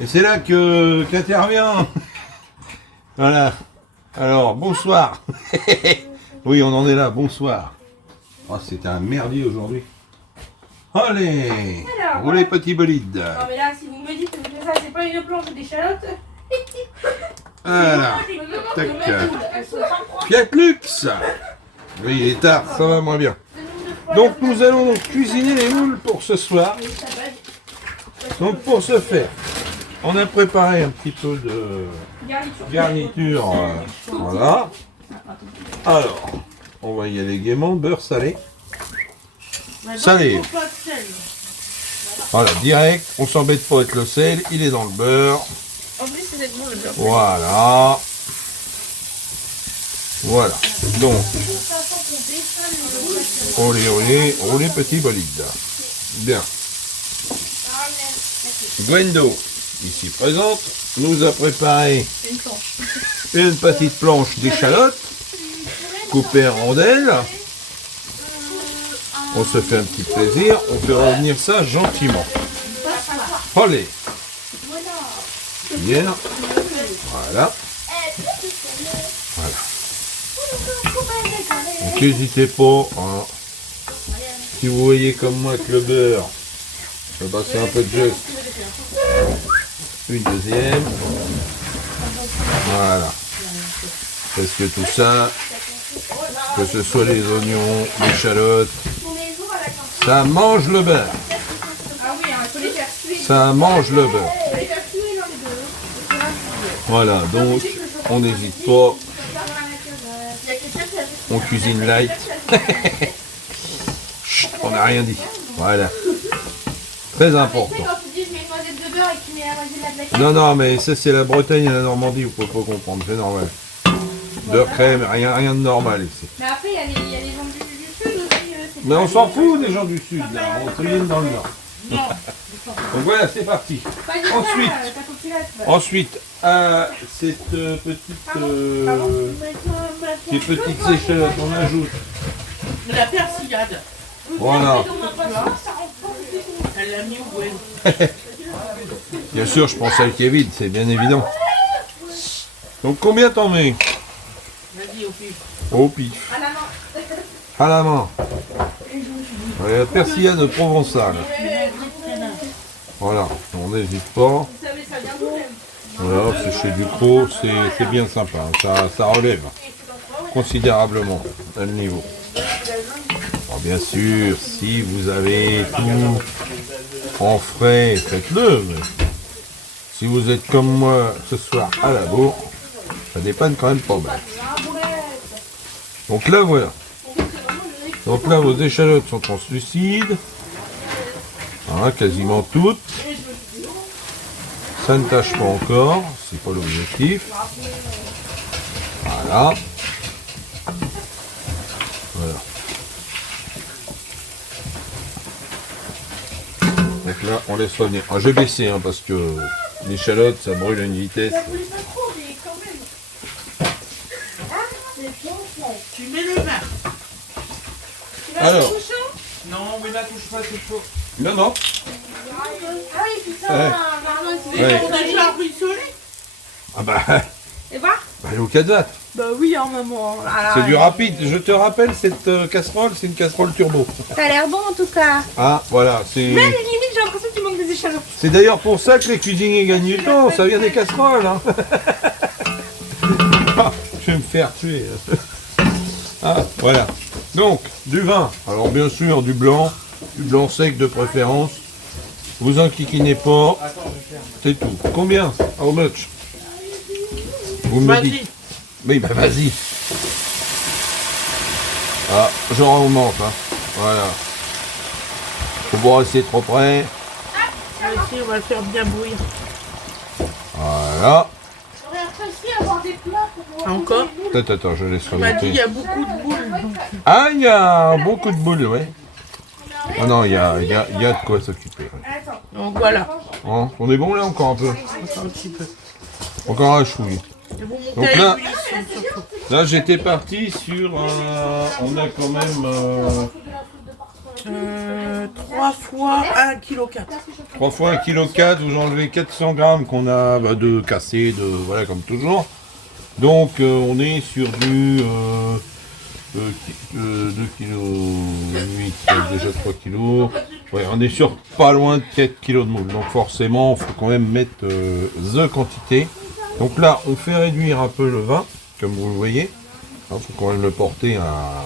Et c'est là que qu'intervient. Voilà. Alors, bonsoir. Oui, on en est là, bonsoir. Oh, c'était un merdier aujourd'hui. Allez, Alors, roulez petit bolide. Non mais là, si vous me dites que ça, c'est pas une planche d'échalote. Voilà. Tac. Elles sont pas propres. Fiat Lux. Oui, il est tard, ça va moins bien. Donc nous allons cuisiner les moules pour ce soir. Donc pour ce faire, on a préparé un petit peu de garniture. Voilà. Alors, on va y aller gaiement, beurre salé. Salé. Voilà, direct, on s'embête pas avec le sel, il est dans le beurre. En plus, c'est bon le beurre. Voilà. Voilà. Donc, roulez petit bolide. Bien. Gwendo, ici présente, nous a préparé une petite planche d'échalote coupée en rondelles. On se fait un petit plaisir, on fait revenir ça gentiment. Allez. Bien. Voilà. Voilà. Donc n'hésitez pas, hein. Si vous voyez comme moi que le beurre, je vais passer un peu de geste. Une deuxième. Voilà. Parce que tout ça, que ce soit les oignons, l'échalote, ça mange le beurre. Ça mange le beurre. Voilà, donc on n'hésite pas. On cuisine light. Chut, on n'a rien dit. Voilà. Très important. Non, non, mais ça c'est la Bretagne et la Normandie, vous pouvez pas comprendre, c'est normal. Beurre, crème, rien de normal ici. Mais après, il y a les gens du sud aussi. Mais on s'en fout des gens du sud, là. On cuisine dans le nord. Donc voilà, c'est parti. Ensuite, cette ces petites échalotes, on ajoute. De la persillade. Voilà. Elle l'a mis au bouet. Bien sûr, je pense à qui est vide, c'est bien évident. Donc combien t'en mets? Vas-y, au pif. Au pif. À la main. Voilà, la persillade provençale. Voilà, on n'hésite pas. Voilà, c'est chez Ducrot, c'est bien sympa. Ça relève considérablement le niveau. Alors, bien sûr, si vous avez tout en frais, faites-le. Mais si vous êtes comme moi ce soir à la bourre, ça dépanne quand même pas mal. Donc là, voilà. Donc là, vos échalotes sont translucides. Voilà, quasiment toutes. Ça ne tâche pas encore, c'est pas l'objectif. Voilà. Voilà. Donc là, on laisse revenir. Ah, je vais baisser hein, parce que l'échalote, ça brûle à une vitesse. Tu mets le vin. Alors. Non, mais la touche pas, c'est chaud. Non, non. Ah oui, c'est ça. Ouais. Ouais. On a déjà ruisselé. Ah bah, Et voir au Kazat. Bah oui, hein, maman. C'est du rapide. Je te rappelle, cette casserole, c'est une casserole turbo. Ça a l'air bon en tout cas. Ah, voilà. C'est Même limite, j'ai l'impression qu'il manque des échalotes. C'est d'ailleurs pour ça que les cuisiniers gagnent du temps. Ça vient des casseroles. Hein. Ah, je vais me faire tuer. Ah, voilà. Donc, du vin. Alors, bien sûr, du blanc sec de préférence. Vous enquiquinez pas. C'est tout. Combien? How much? Vous me dites. Oui, bah vas-y. Ah, j'en augmente. Hein. Voilà. Faut pas rester trop près. Ici, on va le faire bien bouillir. Voilà. J'aurais apprécié avoir des plats pour Encore? Attends, je laisse On m'a dit il y remonter. a beaucoup de boules. Donc... Ah, il y a beaucoup de boules, oui. Ah non, il y a de quoi s'occuper. Ouais. Donc voilà. Hein, on est bon là encore un peu. Encore un petit peu. Encore un chouille. Et vous montez Donc à là- l'ébullition surtout. Là, j'étais parti sur. On a quand même. 3 fois 1,4 kg. 3 fois 1,4 kg, vous enlevez 400 grammes qu'on a de cassé, voilà, comme toujours. Donc on est sur du 2 kg 8, déjà 3 kg. Ouais, on est sur pas loin de 4 kg de moule. Donc forcément, il faut quand même mettre the quantité. Donc là, on fait réduire un peu le vin, comme vous le voyez. Il faut quand même le porter à...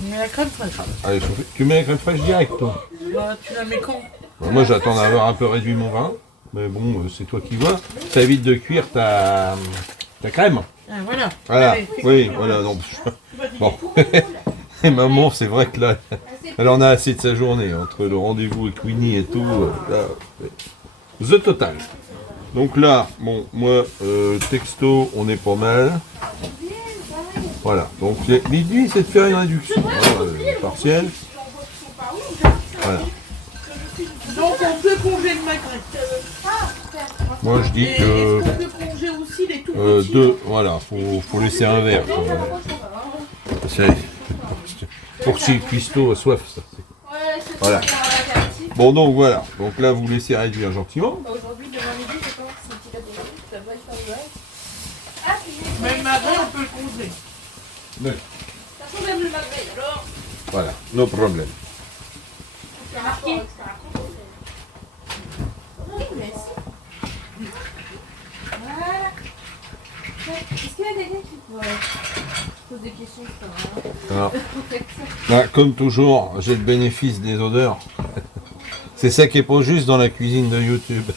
Mais la crème fraîche. Allez, tu mets la crème fraîche direct, toi. Bah, tu la mets quand? Moi, j'attends d'avoir un peu réduit mon vin. Mais bon, c'est toi qui vois. Ça évite de cuire ta crème. Ah, voilà. Voilà, Allez, oui, voilà. Non. Bon. Et maman, c'est vrai que là, elle en a assez de sa journée. Entre le rendez-vous avec Winnie et tout. Là, the total. Donc là, bon, moi, texto, on est pas mal. Voilà. Donc l'idée, c'est de faire une réduction partielle. Voilà. Donc on peut congeler le magret. Moi, je dis Et que... est-ce qu'on peut congeler aussi les tout petits? Voilà, faut laisser un verre. Pour que si cuistot a soif, ça. Voilà. Bon, donc voilà. Donc là, vous laissez réduire gentiment. Aujourd'hui, demain midi, je pense que c'est un petit peu ça devrait être pas mal. Mais le magret, on peut le congeler. Ouais. De toute façon, j'aime le magret, alors. Voilà, no problème. C'est marqué. Oui, merci. Voilà. Est-ce qu'il y a quelqu'un qui pose des questions sur Alors, là, comme toujours, j'ai le bénéfice des odeurs. C'est ça qui est pas juste dans la cuisine de YouTube.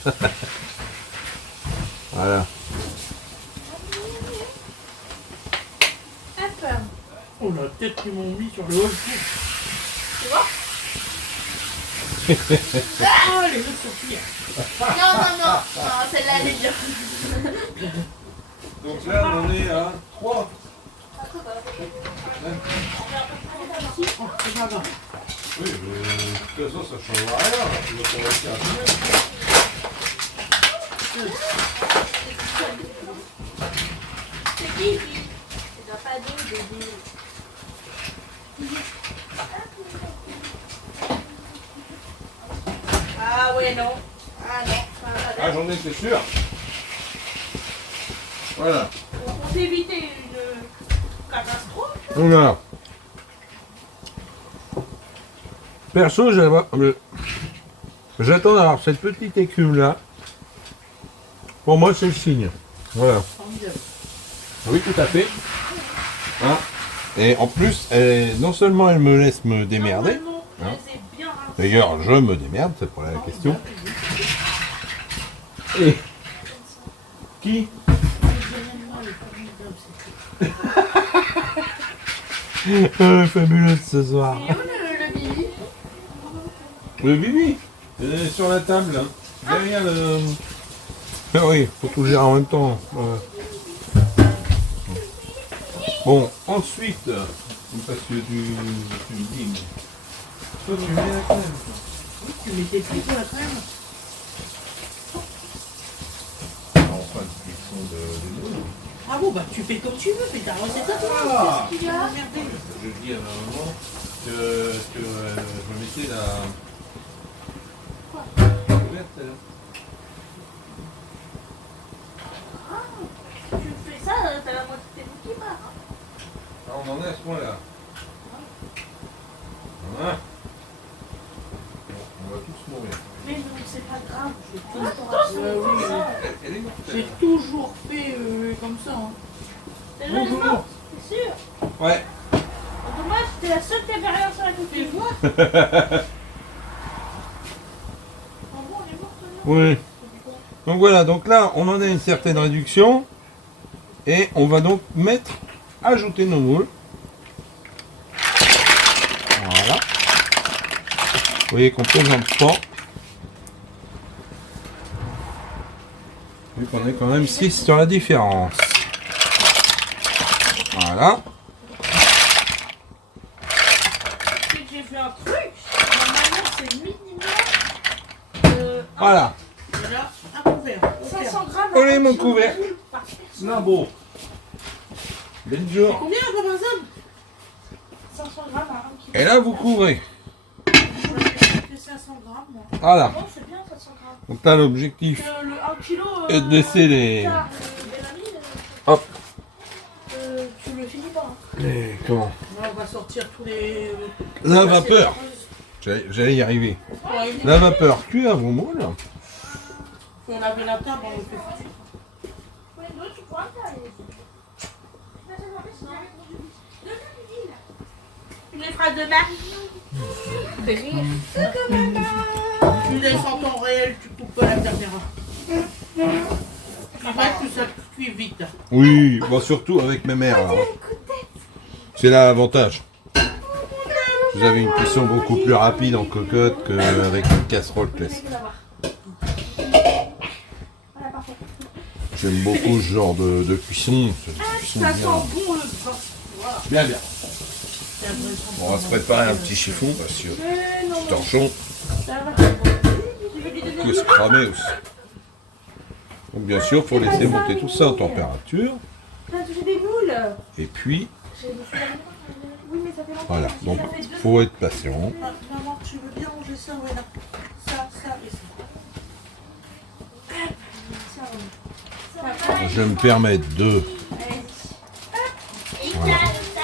Voilà. Oh la tête qu'ils m'ont mis sur le haut. Tu vois? Ah, les autres sont pires. Non, celle-là, elle est bien. Donc là, on est à 3. Oh, c'est pas grave. Oui, mais de toute façon, ça ne changera rien. Tu vas pas rester à finir. C'est qui, lui? Il n'a pas d'eau, bébé. Ah ouais, non. Ah non. Ah, j'en étais sûr. Voilà. On s'est évité une catastrophe. Voilà. Perso, j'attends d'avoir cette petite écume là. Pour moi, c'est le signe. Voilà. Oui, tout à fait. Hein. Et en plus, non seulement elle me laisse me démerder. Hein. D'ailleurs, je me démerde, c'est pas la question. Et qui fabuleuse ce soir. Le Billy. Le bibi, il est sur la table, hein. Derrière le... Ah oui, faut tout gérer en même temps. Voilà. Bon, ensuite, parce que tu me dis, mais... Toi, tu mets la crème. Tu mettais plus de la crème. Enfin, une cuisson de nouilles. Ah bon, bah tu fais comme tu veux, fais ta recette à toi. Ah. Qu'est-ce qu'il y a? Je dis à un moment que je mettais la... ouverte, là. Tu fais ça, t'as la moitié de tes qui part. Ah, on en est à ce point-là. Voilà. Bon, on va tous mourir. Mais non, c'est pas grave. Elle est morte. J'ai toujours fait comme ça. Hein. Déjà, elle est morte, c'est sûr. Ouais. Dommage, c'était la seule qui avait rien sur la cookie. Oui. Donc voilà, donc là, on en a une certaine réduction. Et on va donc ajouter nos moules. Voilà. Vous voyez qu'on ne présente pas. Vu qu'on est quand même 6 sur la différence. Voilà. J'ai fait un truc. Normalement, c'est minimum. Voilà. Et là, un couvert. 500 grammes. Allez, mon couvert. Là, beau. Bel jour. Combien, Robinson 500 grammes à 1 kg. Et là, vous couvrez. Moi, j'ai fait 500 grammes, moi. Voilà. Bon, c'est bien 500 grammes. Donc là, l'objectif Le 1 kg. est de laisser les... quart de Bellamy, Hop. tu le finis pas. Hein. les... Comment? Là, on va sortir tous les... La vapeur. J'allais y arriver. Ouais, La vapeur cuit à vos moules. faut laver la table, on le fait tout de suite. Ouais, l'autre, tu pourras le faire. Tu les feras demain. De rire. Tu laisses en temps réel, tu coupes pas la caméra. Après, que ça cuit vite. Oui, bon, surtout avec mes mères. Hein. C'est l'avantage. Vous avez une cuisson beaucoup plus rapide en cocotte qu'avec une casserole classique. Voilà, parfait. J'aime beaucoup ce genre de cuisson. C'est une cuisson Ça sent bien. bon le pain. Voilà. Bien, bien. C'est un vrai sens. On va se préparer un petit chiffon parce que Mais non, torchon ça va. Tu veux lui donner peut se cramer aussi. Donc bien sûr, il faut laisser monter tout ça en température. Tu as touché des moules. Et puis, Oui, mais ça fait longtemps. voilà. que Donc, tu l'as fait deux. faut être patient. Maman, tu veux bien ranger ça, ouais, là. Ça et ça. Je vais me permettre de... Allez-y. Voilà.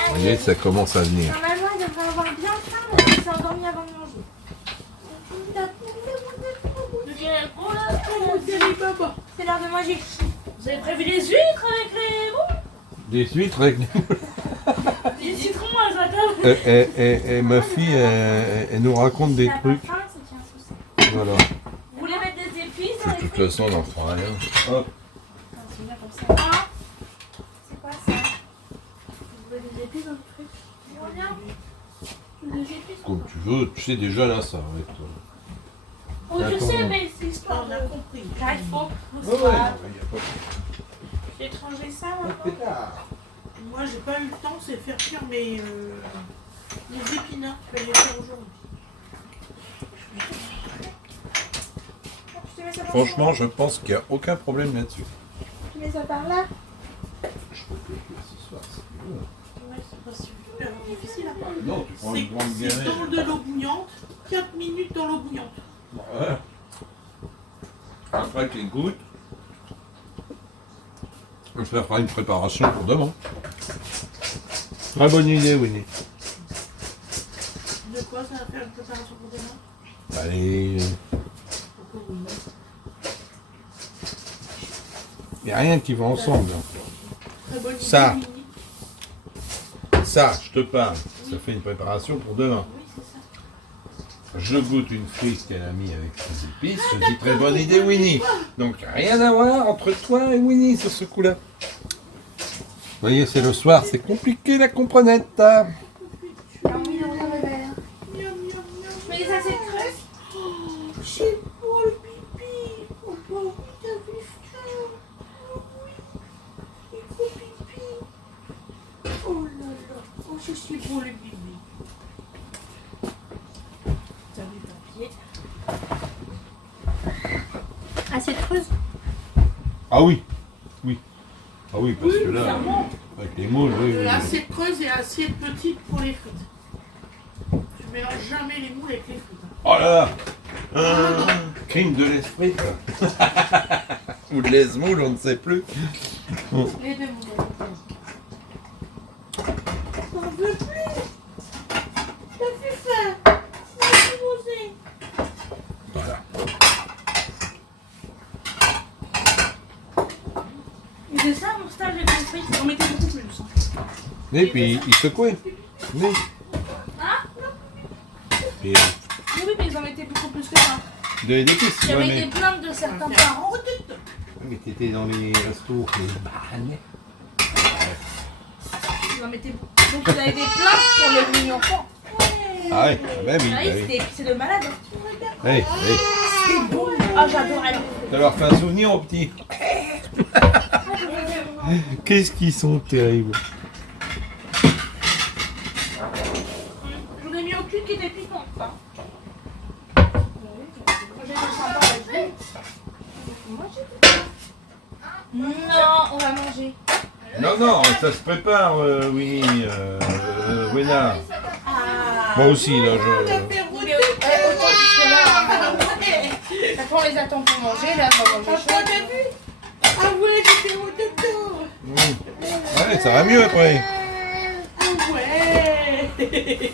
Vous voyez, ça commence à venir. Normalement, il devrait avoir bien faim, mais il s'est endormi avant de manger. C'est l'heure de manger. Vous avez prévu les huîtres avec les bons? Des huîtres avec... Les citrons à la table? Et ma fille, elle nous raconte des S'il n'a trucs. pas faim, c'est qu'il y a un souci. Voilà. Vous voulez mettre des épices dans De les toute façon, on n'en fera rien. Hop. C'est bien comme ça. Ah, C'est quoi ça? vous voulez des épices dans le truc? Des épices? Comme tu veux, tu sais déjà là, ça va être... Oh, je D'accord. sais, mais c'est histoire On de... a compris. J'arrive pas. Ouais, ouais, y a pas J'ai étrangé ça, de... Moi, j'ai pas eu le temps, c'est faire cuire mes épinards que je vais les faire aujourd'hui. Tu te mets ça par Franchement, je pense qu'il n'y a aucun problème là-dessus. Tu mets ça par là? Je peux te le faire ce soir, si tu veux. Ouais, c'est pas super difficile à faire. Non, tu prends une grande C'est gamelle. dans de l'eau bouillante, 4 minutes dans l'eau bouillante. Ouais. Après, tu goûtes. On se fera une préparation pour demain. Très bonne idée, Winnie. De quoi ça va faire une préparation pour demain? Allez, Pourquoi oui? il n'y a rien qui va ensemble. Très bonne idée. Ça. Mini. Ça, je te parle. Ça fait une préparation pour demain. Oui, c'est ça. Je goûte une frite qu'elle a mis avec ses épices. Je dis très bonne idée, Winnie. Donc rien à voir entre toi et Winnie sur ce coup-là. Vous voyez, c'est le soir, c'est compliqué la comprenette. Ah oui, on va réveiller. Miam, miam, miam. Tu mets des assiettes creuses? C'est pour le pipi. Oh, bah oui, t'as vu ça. Oh oui. Il faut pipi. Oh là là. Oh, je suis pour le pipi. T'as vu papier? Assiette creuse? Ah oui, oui. Ah oui, parce que là, clairement. avec les moules, oui, oui. Assiette creuse et assiette petite pour les frites. Tu mélanges jamais les moules avec les frites. Oh là là, crime de l'esprit. Ou de l'esmoule, on ne sait plus. Les deux moules. T'en veux plus? T'as fait ça? Merci, Rosé. Voilà. Et c'est ça mon stage avec les frites? On mettait beaucoup plus. Et puis, il secouait. Oui. Et Oui, mais ils en mettaient beaucoup plus que ça. de l'épice, Il y ouais, avait mais... des plaintes de certains Ouais. parents. Mais t'étais dans les restos, les barnes. Ils en mettaient beaucoup. Donc ils avaient des plaintes pour les mini-enfants. Ah ouais, ah bah oui, Ah bah oui, oui. c'était épicé de malade. Hein. Hey, hey. C'était bon. Ah, j'adorais. Ça leur fait un souvenir aux petits. Qu'est-ce qu'ils sont terribles. J'en ai mis aucune qui était piquante. Hein. J'ai été sympa avec vous. Non, on va manger. Non, non, ça se prépare, Winnie, Wena. Ça Moi aussi, là, On a je... fait Mais roter. autant qu'ils soient là. Après, on les attend pour manger, là, on va manger Papa, chaud. t'as vu? Ah ouais, j'étais au docteur. Ouais, ça va mieux après. Ah ouais.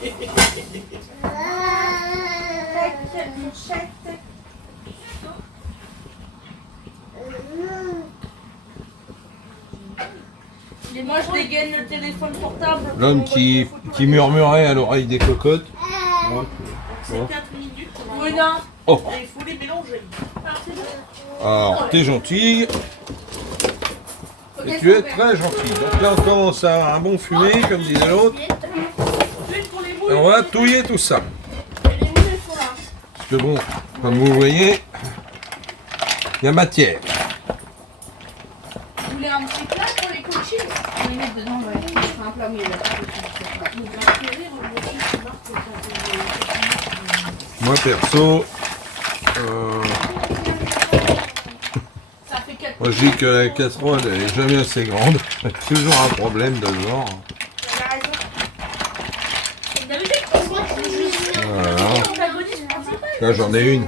Et moi, je dégaine le téléphone portable. L'homme qui murmurait à l'oreille des cocottes. C'est 4 minutes. Oui, non. Oh, Il faut les mélanger. alors t'es gentil. Et tu es très gentil. Donc là on commence à avoir un bon fumé, comme disait l'autre. Et on va touiller tout ça. Parce que bon, comme vous voyez, il y a matière. Vous voulez un petit plat pour les cochines? On va les mettre dedans, ouais. C'est un plat, mais il y a pas de Moi perso, Ça fait 4 moi je dis que la casserole elle est jamais assez grande. Il y a toujours un problème de ce genre. Voilà. Là j'en ai une.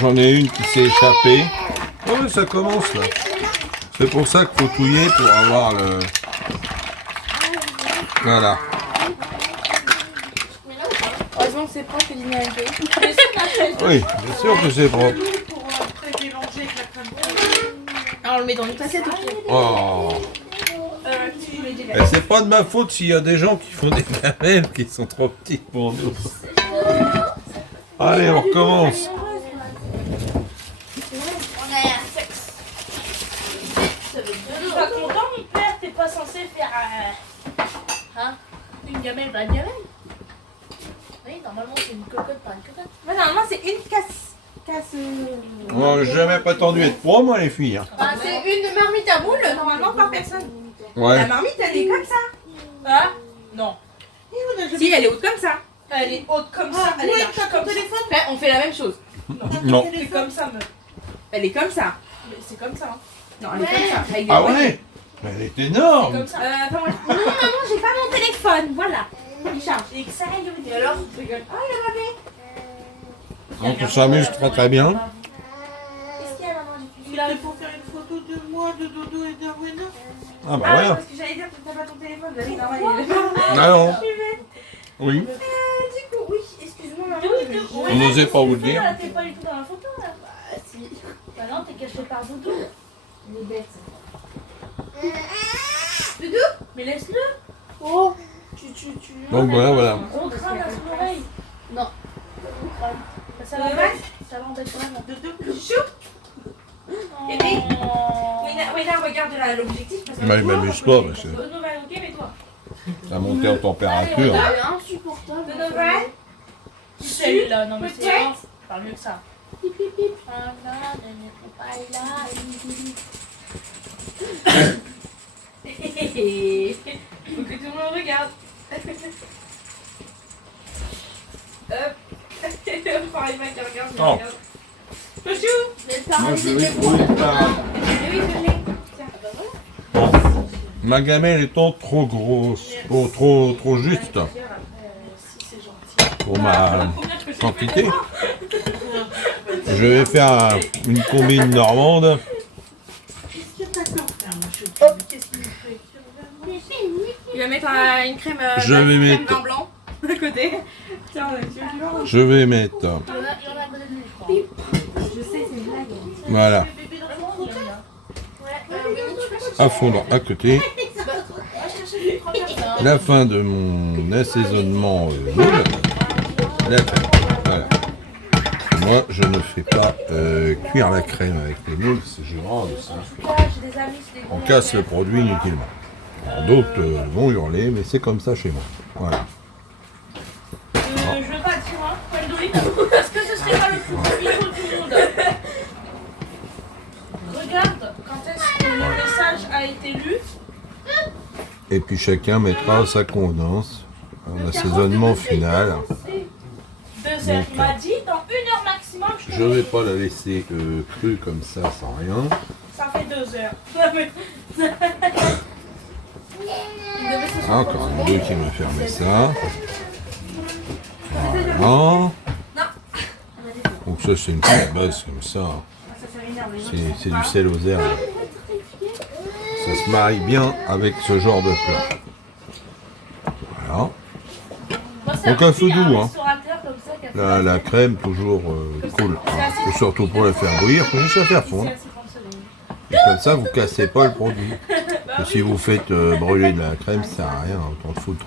J'en ai une qui s'est échappée. Oh mais ça commence là. C'est pour ça qu'il faut touiller pour avoir le... Voilà. Heureusement que c'est propre et dîner avec eux. Oui, bien sûr que c'est propre. Pour après mélanger avec la crème fraîche. Ah, on le met dans les facettes aussi. Oh. Et c'est pas de ma faute s'il y a des gens qui font des gamelles qui sont trop petites pour nous. Allez, on recommence. On a un sexe. Tu seras content, mon père, t'es pas censé faire hein, une gamelle, pas une gamelle. Oui, normalement c'est une cocotte, pas une cocotte. Ouais, normalement, c'est une casse. Moi, j'ai jamais prétendu être pro, moi, les filles. Hein. Ah, c'est une marmite à boule, normalement, par personne. La Ouais. marmite, elle est comme ça. Ah non. Et on a jamais- Si, elle est haute comme ça. Elle est haute comme ça, Ah, elle est ouais, large t'as ton comme ça. téléphone? Enfin, on fait la même chose. Non. C'est comme ça, meuf. Elle est comme ça. Mais c'est comme ça. Hein. Non, elle est comme ça. Avec des Ah poignées. ouais? Mais elle est énorme. Comme ça. Attends, moi, non, maman, j'ai pas mon téléphone. Voilà. Il charge. Et que ça aille, et alors Oh, il a lavé. Donc, on s'amuse très très bien. Qu'est-ce qu'il y a, maman? J'ai plus. C'était pour faire une photo de moi, de Dodo et d'Arwena. Ah bah Ah, voilà. parce que j'allais dire que t'as pas ton téléphone. Bah oui, normal, il est Ah non. Oui. Du coup, oui, excuse-moi, maman. On n'osait pas vous le dire. T'es pas du tout dans la photo là. Ah, si. Bah non, t'es caché par Doudou. Il est bête. Mais laisse-le. Oh. Donc voilà. Gros crâne à son oreille. Non. Gros crâne. Ça Ouais. l'embête. Ça l'embête vraiment. Dodo. Chou. Oh. Et puis Oui, là, regarde là, l'objectif. Parce que Bah, il m'amuse pas, mais c'est... Donovan, ok, mais toi. Ça a monté en température. Elle est insupportable. Donovan. Celle-là, non mais c'est Peut-être. vraiment. Parle mieux que ça. Pip, pip, pip. Ah non, pas là. Faut que tout le monde regarde. Hop. Pareil, mec, regarde, je Oh. regarde. Chouchou. Moi, je vais trouver pas. Oui, je l'ai. Tiens. Bon. Ma gamelle étant trop grosse, trop juste Si c'est gentil. pour ma quantité, je vais faire une combine normande. Qu'est-ce que t'as encore faire, ma chou? Qu'est-ce qu'il me fait? Il va mettre une crème. Je vais crème mettre- vin blanc à côté. Tiens, tu veux qu'il mange? Je vais mettre, Il y en a à côté de lui, je crois. Je sais, c'est une blague. voilà, Bébé dans son cou, à fondre à côté. La fin de mon assaisonnement moule. La crème. Voilà. Moi, je ne fais pas cuire la crème avec les moules, c'est gênant de ça. J'ai des amis, c'est des On gros casse le mecs. produit inutilement. Alors, d'autres vont hurler, mais c'est comme ça chez moi. Voilà. Je veux pas dire, hein, Gwendoline, est-ce que ce serait pas le plus gros bisou du monde? Regarde, quand est-ce que le message a été lu? Et puis chacun mettra sa condense en assaisonnement final. 2 heures, il m'a dit, dans 1 heure maximum, je Je vais pas la laisser crue comme ça sans rien. Ça fait 2 heures. Encore un deux qui m'a fermé ça. Voilà. Donc ça c'est une petite base comme ça. C'est du sel aux herbes. Ça se marie bien avec ce genre de plat. Voilà. Donc un feu doux, hein. La crème toujours cool. Et surtout pour la faire bouillir, faut juste la faire fondre. Et comme ça vous cassez pas le produit. Et si vous faites brûler de la crème, ça sert à rien, autant de foutre.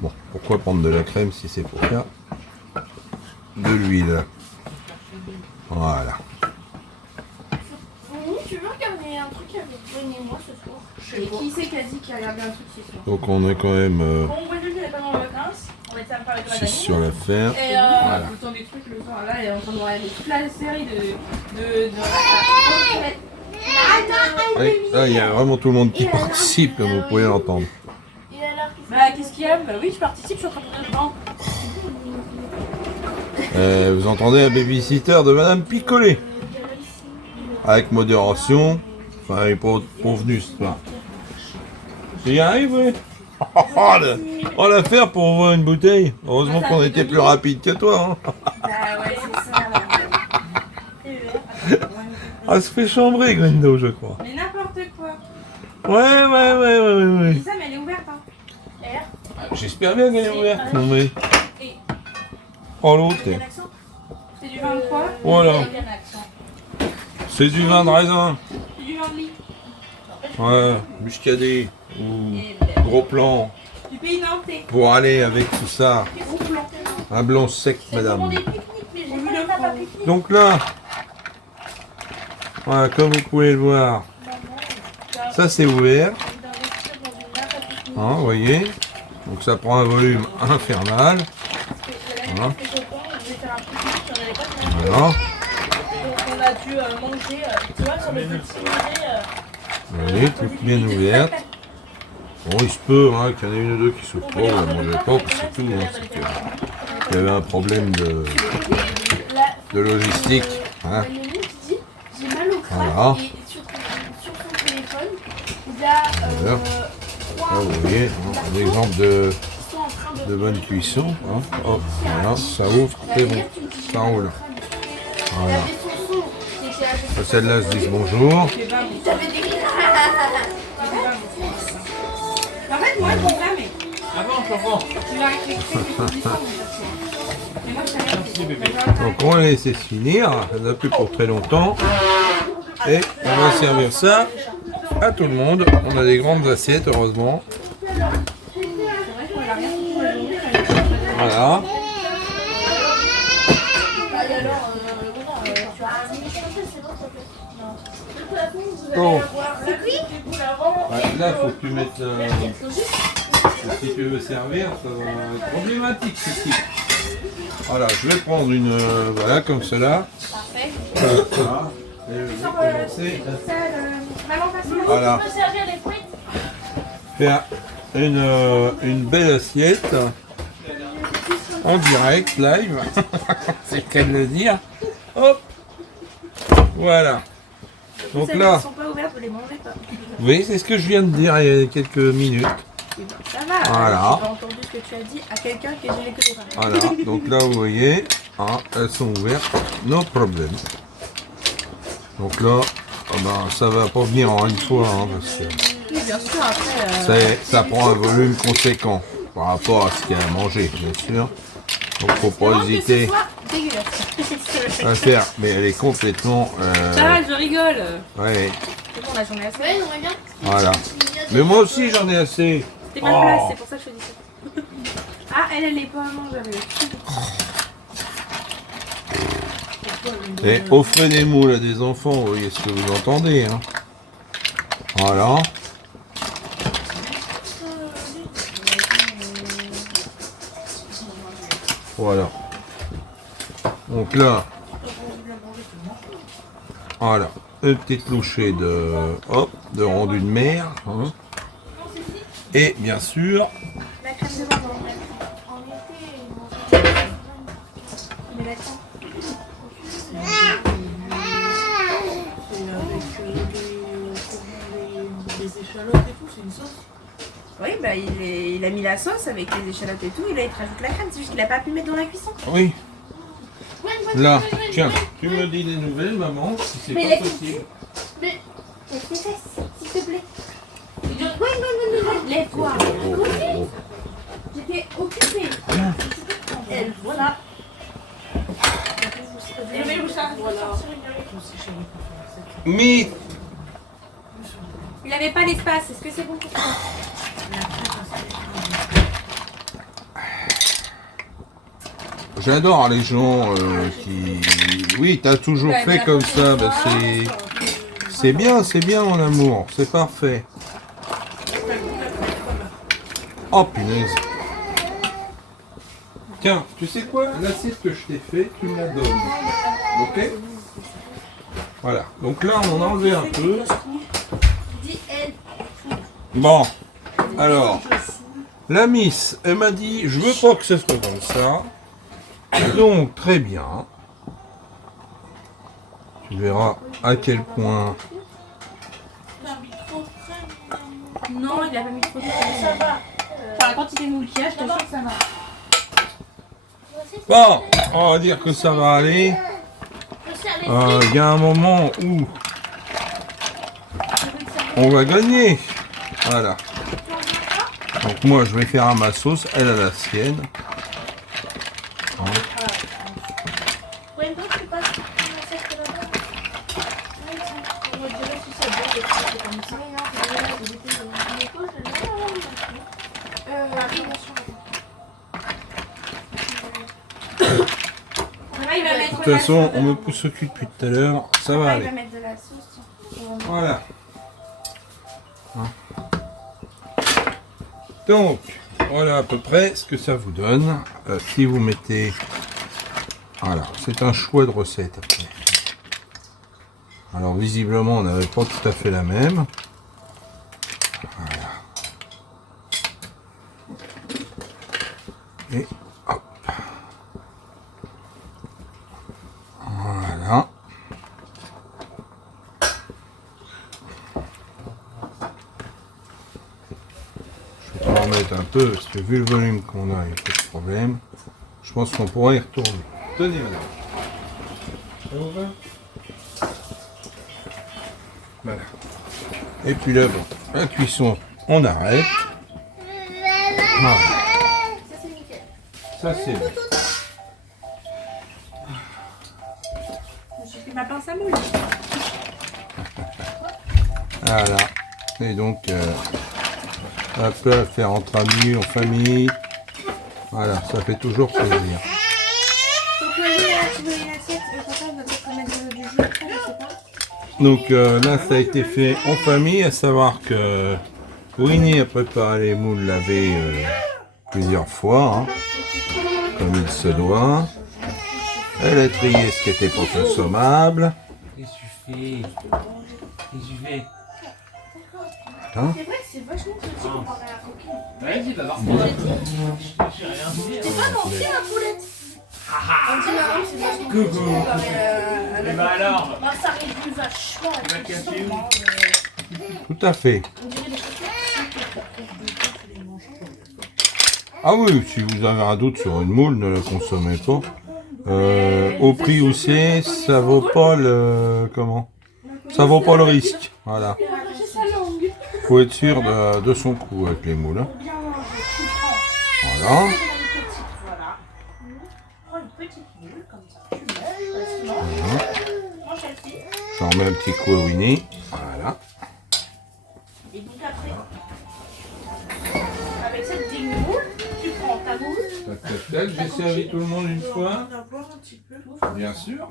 Bon, pourquoi prendre de la crème si c'est pour faire de l'huile. Voilà. Tu veux regarder un truc avec Bonnie et moi ce soir? Et qui c'est qui a dit qu'il regardait un truc ce soir? Donc on est quand même Bon, Bonnie n'est pas dans les vacances. On était un peu avec la 6 sur l'affaire. Et Voilà. le temps des trucs le soir, là, elle est en train de regarder toute la série de Oui, là il y a vraiment tout le monde qui participe, comme vous pouvez l'entendre. Et alors, Bah, qu'est-ce qu'il y a? Bah oui, je participe, je suis en train de faire le vent. Vous entendez un babysitter de Madame Picolet. Avec modération. Enfin, elle n'est pas venu ce soir. Tu y arrives, oui? Oh, l'affaire pour ouvrir une bouteille. Heureusement qu'on était plus rapide que toi. Hein. Bah ouais, c'est ça. Ah, se fait chambrer, Grendo, je crois. Mais n'importe quoi. Ouais. C'est ça, mais elle est ouverte, hein. J'espère bien qu'elle est ouverte. Non, mais... Oh, l'autre. quel accent? C'est du vin de quoi? Voilà. Quel accent? C'est du vin de raisin. C'est du vin de lit. Ouais, muscadet. Ou gros plan. Du pays nantais. Pour aller avec tout ça. Gros plan. Un blanc sec, madame. Le Donc là, voilà, comme vous pouvez le voir, ça c'est ouvert. Hein, vous voyez. Donc ça prend un volume infernal. Voilà. Voilà. On a dû manger, tu vois, sur le petit musée. Vous voyez, toute bien ouverte. Bon, il se peut hein, qu'il y en ait une ou deux qui souffrent pas, on ne mangeait pas, puis c'est tout. Hein, c'est que il y avait un problème de logistique. Hein. J'ai mal au crâne Voilà. et sur son téléphone, il y a Voilà. Là, vous voyez, hein, un exemple de bonne cuisson. Hein. Hop, voilà, ça ouvre, c'est bon, ça roule. Voilà. Celle-là se disent bonjour. En fait, moi, je comprends, mais. Tu vas avec les crèmes, mais moi, je savais pas. Donc on va laisser se finir, ça n'a plus pour très longtemps. Et on va servir ça à tout le monde. On a des grandes assiettes, heureusement. Voilà. Bon. Ouais, là, faut que tu mettes. Si tu veux servir, ça va être problématique ceci. Voilà, je vais prendre une. Voilà, comme cela. Voilà. Et je vais commencer. Voilà. On peut servir les frites. Faire une belle assiette. En direct, live. C'est le cas de le dire. Hop. Voilà. Donc Celles là, qui sont pas ouvertes, vous les mangez pas. oui, c'est ce que je viens de dire il y a quelques minutes. Eh ben, ça va. Voilà. J'ai pas entendu ce que tu as dit à quelqu'un que je l'ai que les Voilà. Donc là, vous voyez, hein, elles sont ouvertes, no problème. Donc là, ah ben, ça va pas venir en une fois, hein, parce que Oui, bien sûr, après. ça prend un volume conséquent par rapport à ce qu'il y a à manger, bien sûr. Donc faut pas hésiter Dégueulasse. à faire. Mais elle est complètement. Ça, je rigole. Ouais, C'est bon, la journée assez. Ouais, j'aimerais bien. voilà. Mais moi aussi j'en ai assez. T'es mal place, c'est pour ça que je te dis ça. Ah, elle est pas mangeable. Et offrez des moules à des enfants, vous voyez ce que vous entendez. Hein. Voilà. Voilà. Donc là, voilà, une petite louchée de rendu de mer. Hein. Et bien sûr, La crème de menthe en été, ils mangent. Les échalotes et tout, c'est une sauce. Oui, bah il a mis la sauce avec les échalotes et tout, et là il te rajoute la crème, c'est juste qu'il a pas pu mettre dans la cuisson. Oui. Là, tiens, tu me dis des nouvelles, maman, si c'est pas possible. Lève tes fesses, s'il te plaît. Non, lève-toi. J'étais occupée. Elle, voilà. Mais Il avait pas l'espace, est-ce que c'est bon pour toi? j'adore les gens qui... Oui, t'as toujours fait comme ça, bah, c'est bien mon amour, c'est parfait. Oh punaise. Tiens, tu sais quoi? L'assiette que je t'ai fait, tu me la donnes. Ok? Voilà, donc là on en a enlevé un peu. Bon, alors, la miss, elle m'a dit, je veux pas que ce soit comme ça. Donc, très bien. Tu verras à quel point... Non, il a pas mis trop de crème. Ça va. Par la quantité de moules qu'il y a, je t'assure que ça va. Bon, on va dire que ça va aller. Il y a un moment où on va gagner. Voilà. Donc moi, je vais faire à ma sauce, elle a la sienne. De toute façon, on me pousse au cul depuis tout à l'heure, ça va aller. mettre de la sauce. Voilà. Donc, voilà à peu près ce que ça vous donne. Si vous mettez... Voilà, c'est un choix de recette après. Alors visiblement, on n'avait pas tout à fait la même. Voilà. Et hop. Voilà. Je vais en mettre un peu parce que vu le volume qu'on a, il n'y a pas de problème. Je pense qu'on pourrait y retourner. Tenez madame. Ça vous va? Voilà. Et puis là, bon, la cuisson, on arrête. Voilà. Ça c'est bon. J'ai pris ma pince à moule. Voilà. Et donc, un peu à faire entre amis, en famille. Voilà, ça fait toujours plaisir. Donc tu veux une assiette, papa va peut-être mettre du jus après, je sais pas. Donc là, ça a été fait en famille, à savoir que Winnie a préparé les moules lavés plusieurs fois, hein, comme il se doit. Elle a trié ce qui était pas consommable. Qu'est-ce que tu fais? Qu'est-ce que tu fais? Hein? C'est vrai que c'est vachement petit comparé à la coquille. Vas-y, va voir pour la j'ai rien dit. C'est pas menti la poulette. On dit marron, c'est vachement Coucou. petit comparé à la Et bah alors, Bah, ça réduit vachement. tu vas casser où? Tout à fait. On dirait des coquilles. Ah oui, si vous avez un doute sur une moule, ne la consommez pas. Au prix où c'est, ça vaut pas le... Comment? Ça vaut pas le risque. Voilà. Faut être sûr de son coup avec les moules. Hein. Voilà. Voilà. Prends une petite boule comme ça. Tu mets. Mange celle-ci. J'en remets un petit coup à Winnie. Voilà. Et donc après, avec cette digne moule, tu prends ta moule. Tac, tac, tac. J'ai servi tout le monde une fois. Bien sûr.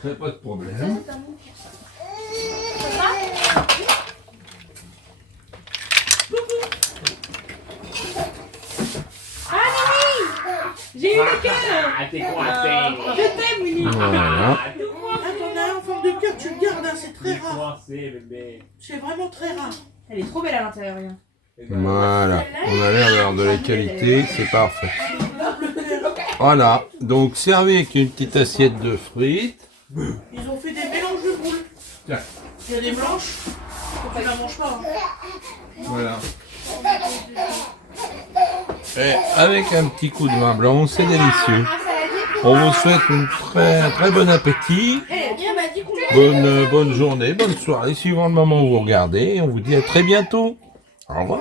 C'est pas de problème. Ta moule pour ça. Ça va? J'ai eu le cœur. Ah, t'es coincé. Je t'aime, Winnie. Voilà. Ah, T'en as un en forme de cœur, tu le gardes, hein, c'est très t'es rare. coincé, bébé. C'est vraiment très rare. Elle est trop belle à l'intérieur, rien. Voilà. On a l'air d'avoir de la qualité. C'est parfait. Voilà. Donc, servi avec une petite assiette de frites. Ils ont fait des mélanges de boules. Tiens. Il y a des blanches, faut que tu la manges pas. Hein. Voilà. Et avec un petit coup de vin blanc, c'est délicieux. On vous souhaite un très bon appétit. Bonne journée, bonne soirée, suivant le moment où vous regardez. On vous dit à très bientôt. Au revoir.